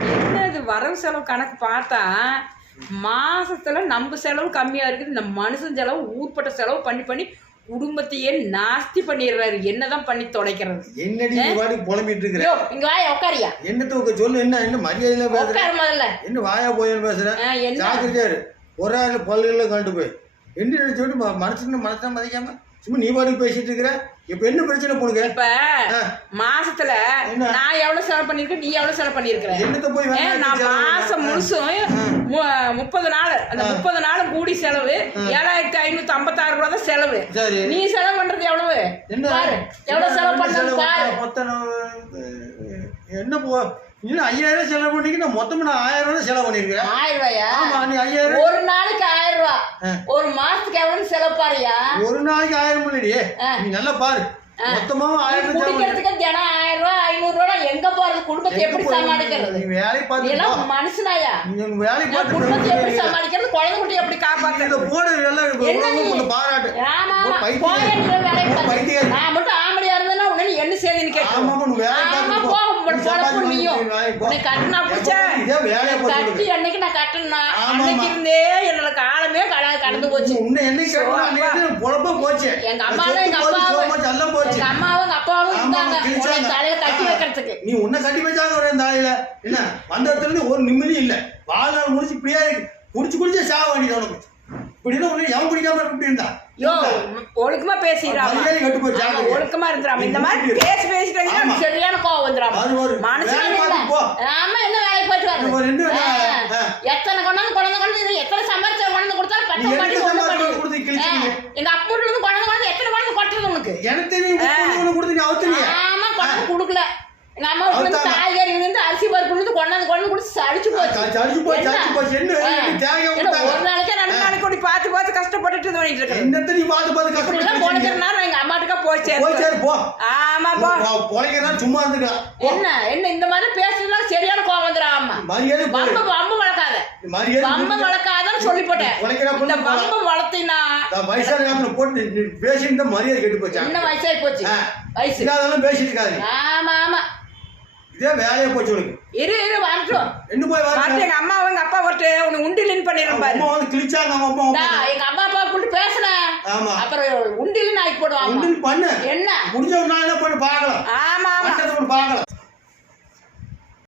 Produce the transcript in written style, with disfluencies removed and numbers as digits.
என்னது வரவு செலவு கணக்கு பார்த்தா மாசத்துல நம்ம செலவு கம்மியா இருக்குது. இந்த மனுஷன் செலவு ஊர்பட்ட செலவு பண்ணி பண்ணி குடும்பத்தையே நாஸ்தி பண்ணிடுறாரு. என்னதான் பண்ணி தொலைக்கிறது? என்னடி வாடி புலம்பிட்டு இருக்கிற? இங்க வாய உட்காரியா. என்னத்துக்கு சொல்லு? என்ன மரியாதையில பேசுற? முதல்ல என்ன வாயா போயன்னு பேசுற? ஜாக்கிரதையாரு. ஒரு ஆள் பல்லுல கண்டு போய் என்ன நினைச்சு மனசை மதிக்காம சும்மா நீ பாட்டு பேசிட்டு இருக்கிற. இப்ப என்ன பிரச்சனை போடுங்க? இப்ப மாசத்துல நான் எவ்வளவு செலவு பண்ணிருக்கேன், நீ எவ்வளவு செலவு பண்ணிருக்கிற? என்னத்த போய் நான் மாசம் முழுசும் 30 நாள், அந்த 30 நாளும் கூடி செலவு 7556 ரூபா தான் செலவு. நீ செலவு பண்றது எவ்வளவு? எவ்வளவு செலவு பண்றது பாரு. என்ன போ நீ 5000 செலவு பண்ணீங்க, நான் மொத்தமா நான் 1000 ரூபாய் செலவு பண்ணிருக்கேன். 1000 ரூபாயா? ஆமா, நீ 5000 ஒரு நாளைக்கு 1000 ரூபாய், ஒரு மாசத்துக்கு எவ்வளவு செலவு பாரியா? ஒரு நாளைக்கு 1000 இல்லையே, நீ நல்லா பாரு. மொத்தமா 1000 குடிக்கிறதுக்கு தினம் 1000 ரூபாய் 500 ரூபாய் எங்க போறது? குடும்பத்தை எப்படி சமாளிக்கிறது? நீ வேலை பார்த்து எல்லாம் மனுஷனாயா? நீ வேலை பார்த்து குடும்பத்தை எப்படி சமாளிக்கிறது? குழந்தை குட்டி எப்படி காப்பாத்துறது? இத போடு எல்லாம் பாராட்டு. ஆமா போய் வேலை பார்த்து நான் மட்டும் ஆம்பளையா இருந்தேன்னா உடனே என்ன செய்யுதுன்னு கேட்க. ஆமா நீ வேலை பார்த்து போ. பொழப்பு நீயும் உன்னை கட்டினா பிடிச்சா கட்டி அன்னைக்கு நான் கட்டினா அன்னைக்கு இருந்தே என்னோட காலமே கடந்து போச்சு. உன்னை என்னைக்கு கட்டினா அன்னைக்கு பொழப்ப போச்சு. எங்க அம்மாவும் எங்க அப்பாவும் எல்லாம் போச்சு. எங்க அம்மாவும் அப்பாவும் இருந்தாங்க தலையில கட்டி வைக்கிறதுக்கு. நீ உன்னை கட்டி வச்சாங்க ஒரு தலையில என்ன வந்த இடத்துல இருந்து ஒரு நிம்மதி இல்ல. வாழ்நாள் முடிச்சு இப்படியா குடிச்சு சாக வேண்டியது உனக்கு. இப்படின்னா உன்னை எவன் பிடிக்காம இப்படி இருந்தா ஒழுக்கமா பேசிடுறாங்க. ஒழுக்கமா இருந்துறாம. இந்த மாதிரி பேசிட்டாங்கன்னா சரியான கோவம் வந்துடாம மனுஷன். ஆமா என்ன வேலைக்கு போயிட்டு வரணும்? எத்தனை கொண்டாந்து எத்தனை சம்பாரிச்ச கொண்டாந்து கொடுத்தாலும் பட்டம் பண்ணி எங்க அப்பூர்ல இருந்து கொண்டாந்து எத்தனை கொண்டாந்து கொட்டுறது உனக்கு? ஆமா கொண்டாந்து கொடுக்கல. எங்க அம்மா காய்கறி அரிசி பருப்பு கொண்டாந்து குடிச்சு அடிச்சு போச்சு. ஒரு நாளைக்கு 2 நாளைக்கு கூட பார்த்து கஷ்டப்பட்டுட்டு எங்க அம்மாட்டுக்கா போச்சு. ஆமா சும்மா இருந்துக்கலாம். என்ன இந்த மாதிரி பேசுறதுனால சரியான கோவம் வந்துடும். ஆமா வம்பு வளர்க்காத, வம்பு வளர்க்காதன்னு சொல்லி போட்டேன். இந்த வம்பு வளர்த்தீங்கன்னா வயசான காலத்துல போட்டு பேசிட்டு மரியாதை கெட்டு போச்சு. என்ன வயசாகி போச்சு? வயசு பேசிட்டு இருக்காது. ஆமா ஆமா இதே வேலையா போச்சு உனக்கு. இரு வரட்டும். என்ன போய் வரட்டும். எங்க அம்மா எங்க அப்பா வரட்டு உனக்கு உண்டிலின்னு பண்ணிடுறேன் பாரு. அம்மா வந்து கிழிச்சாங்க அம்மா. எங்க அம்மா அப்பா கூப்பிட்டு பேசுறேன். ஆமா அப்புறம் உண்டிலின்னு ஆக்கி போடுவாங்க. உண்டில் பண்ணு. என்ன முடிஞ்ச ஒரு நாள் என்ன பண்ணு பார்க்கலாம். ஆமா ஆமா பார்க்கலாம்.